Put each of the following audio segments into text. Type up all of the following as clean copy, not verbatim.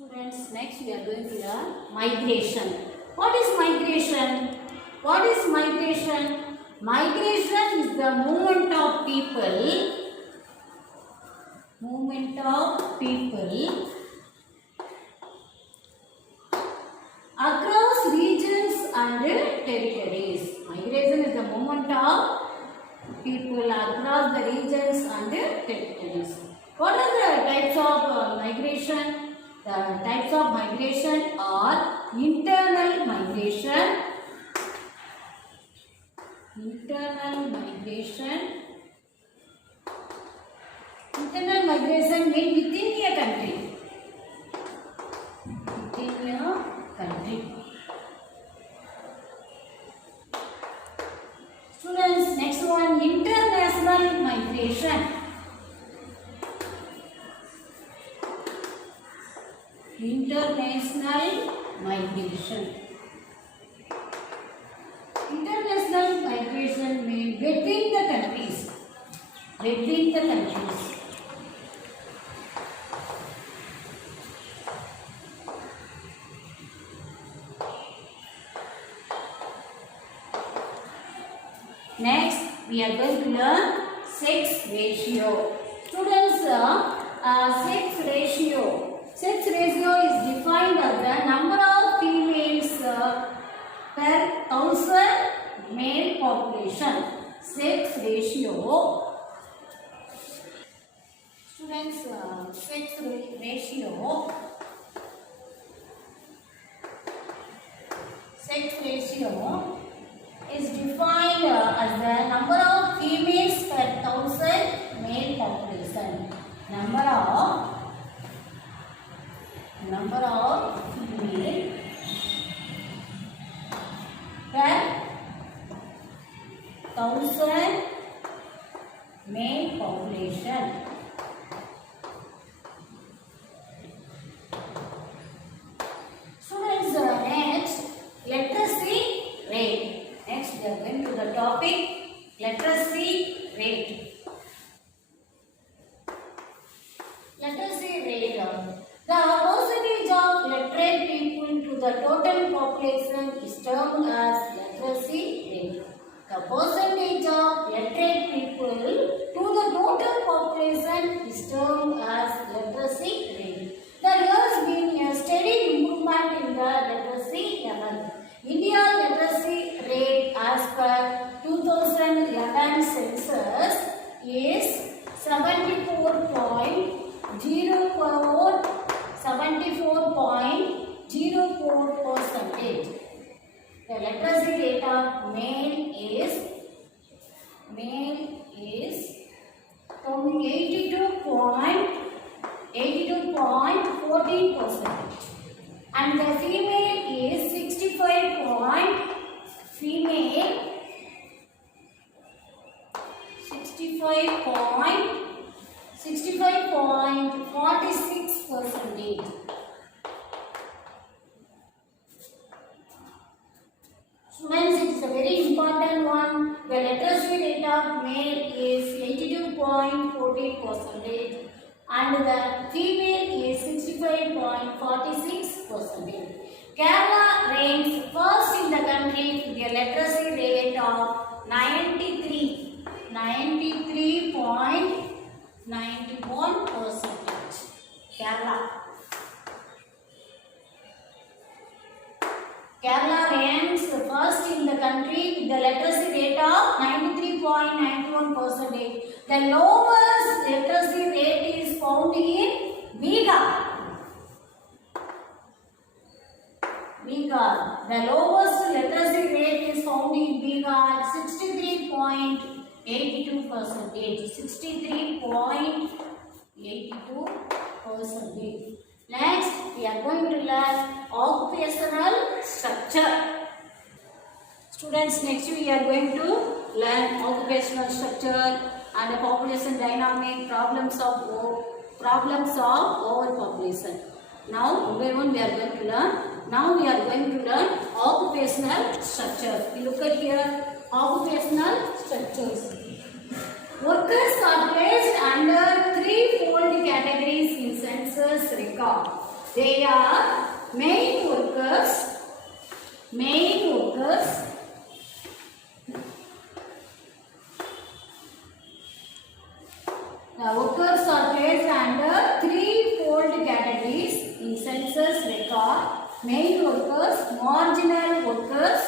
Students, next we are going to learn migration. What is migration? What is migration? Migration is the movement of people across regions and territories. Migration is the movement of people across the regions and territories. What are the types of migration? The types of migration are internal migration. Internal migration means within a country. Within a country. Students, next one, international migration. International migration. International migration means between the countries. Between the countries. Next, we are going to learn sex ratio. Students, sex ratio. Sex ratio is defined as the number of females per thousand male population. Sex ratio. Students, sex ratio. Sex ratio is defined as the number of females per thousand male population. Number of female per thousand male population. Students, next, literacy rate. Next, we are going to the topic literacy rate. Literacy rate. The percentage of literate people to the total population is termed as literacy rate. The percentage of literate people to the total population is termed as literacy rate. There has been a steady improvement in the literacy level. India literacy rate as per 2011 census is 74.04%. The literacy rate of male is 82.14%, and the female is 65.46%. Students, it is a very important one. The literacy rate of male is 82.14% and the female is 65.46%. Kerala ranks first in the country with a literacy rate of 93.91%. Kerala ranks first in the country with the literacy rate of 93.91%. The lowest literacy rate is found in Bihar. The lowest literacy rate is found in Bihar, 63.82%. 63.82%. Next, we are going to learn occupational structure. Students, next we are going to learn occupational structure and population dynamic, problems of overpopulation. Now, one by one we are going to learn. Now we are going to learn occupational structure. We look at here occupational structures. Workers are placed under threefold categories in census record. They are main workers. Main workers. The workers are placed under three-fold categories in census record. Main workers, marginal workers,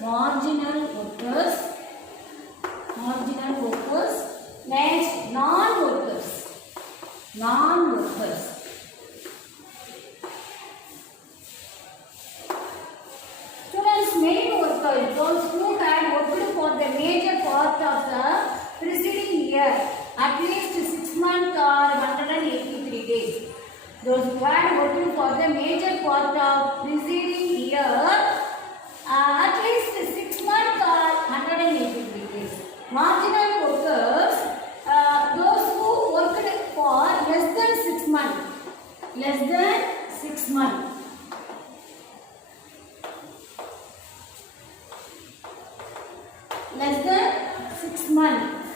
next non-workers. Students, main workers, those who had worked for the major part of the preceding year, at least 6 months or 183 days. Those who had worked for the major part of preceding year, at least 6 months or 183 days. Marginal workers, those who worked for less than 6 months. Less than 6 months. Less than 6 months.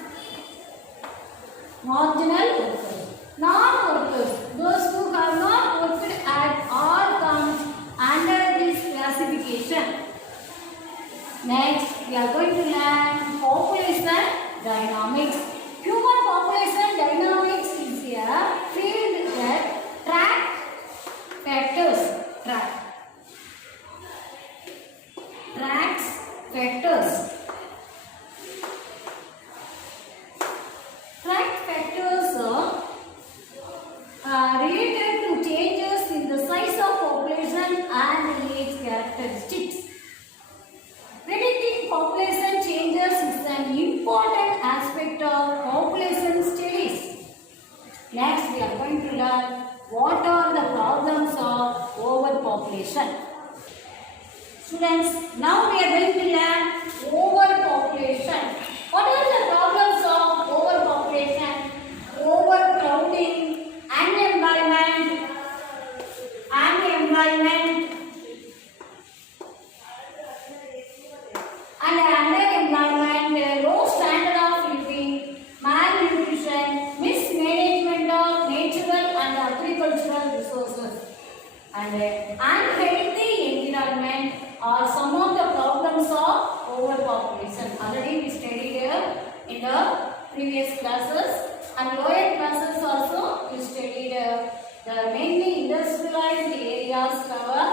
Marginal workers. Non-workers, those who have not worked at all comes under this classification. Next, we are going to learn population dynamics. Human population dynamics is a field that tracks factors. Tracks factors. Related to changes in the size of population and its characteristics. Predicting population changes is an important aspect of population studies. Next, we are going to learn what are the problems of overpopulation. Students, now we are going to learn overpopulation. What are the problems of overpopulation? Overcrowding, unemployment, and underemployment, low standard of living, malnutrition, mismanagement of natural and agricultural resources, and unhealthy environment are some of the problems of overpopulation. Already we studied in the previous classes, and lower classes also we studied the mainly industrialized areas cover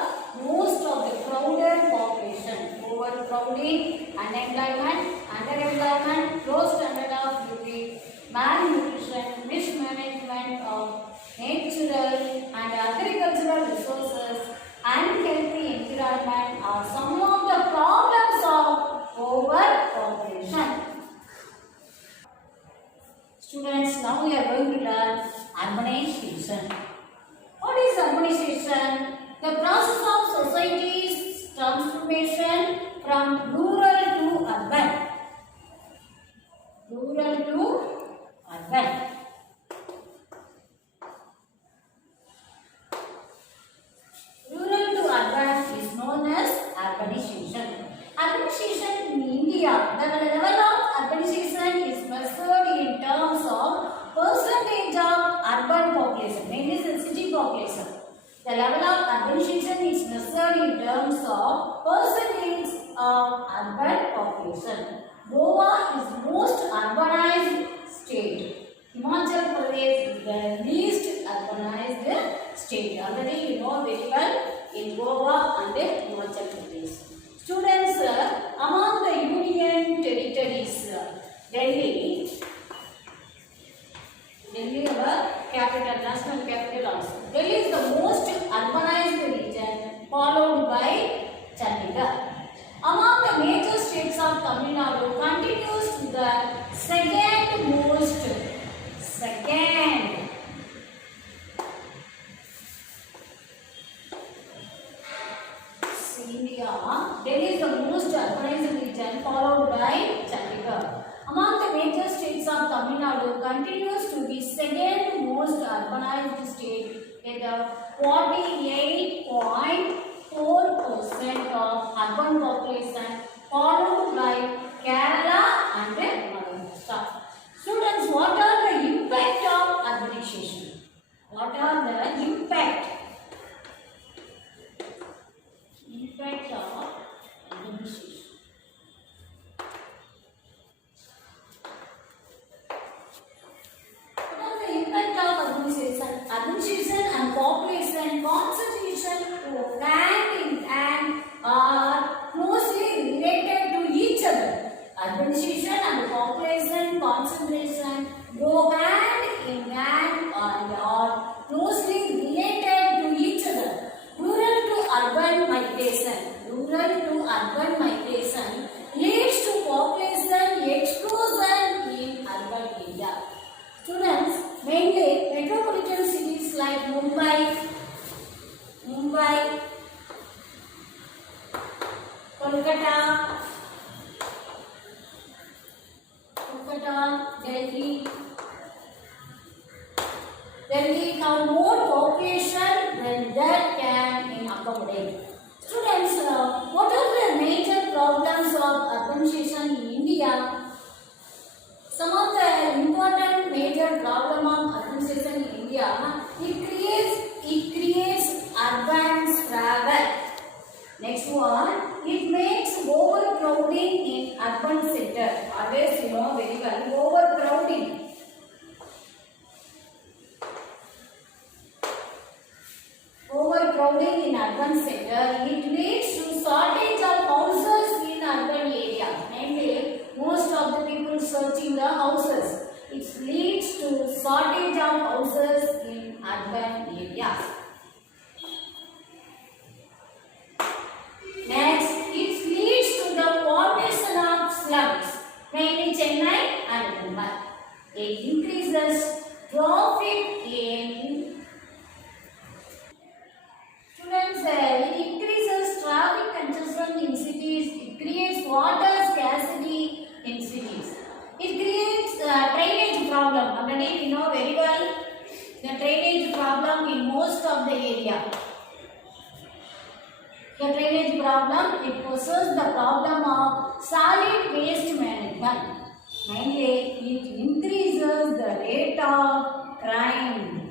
most of the crowded population. Overcrowding, unemployment, underemployment, low standard of living, malnutrition, mismanagement of natural and agricultural resources, unhealthy environment are some of the problems of overpopulation. Students, now we are going to learn urbanization. What is urbanization? The process of society's transformation from rural to urban. Rural to urban. Rural to urban is known as urbanization. Urbanization in India, the level of urbanization is measured in terms of percentage of urban population, mainly the city population. The level of urbanization is measured in terms of percentage of urban population. Goa is most urbanized state. Himachal Pradesh is the least urbanized state. Already you know very well in Goa and Himachal Pradesh. Students, among the union territories, Delhi our capital, national capital also. Delhi is the most urbanized region, followed by Chandigarh. Among the major states of Tamil Nadu, continues to the second most. India, Delhi is the most urbanized region, followed by Chandigarh. Among the major states of Tamil Nadu, continues to be second most urbanized state with a 48.4% of urban population, followed by Kerala and Maharashtra. Students, what are the impact of urbanization? What are the impact? rate. Students, what are the major problems of urbanization in India? Some of the important major problem of urbanization in India, it creates urban travel. Next one, it makes overcrowding in urban center. Always you know very well, overcrowding. Overcrowding in urban center, it leads to shortage of houses in urban area. Mainly, most of the people searching the houses. It leads to shortage of houses in urban areas. Next, it leads to the formation of slums, mainly Chennai and Mumbai. It increases traffic in students, it increases traffic congestion in cities, it creates water scarcity in cities. It creates drainage problem. Already we know very well the drainage problem in most of the area. The drainage problem, it poses the problem of solid waste management. Mainly, it increases the rate of crime.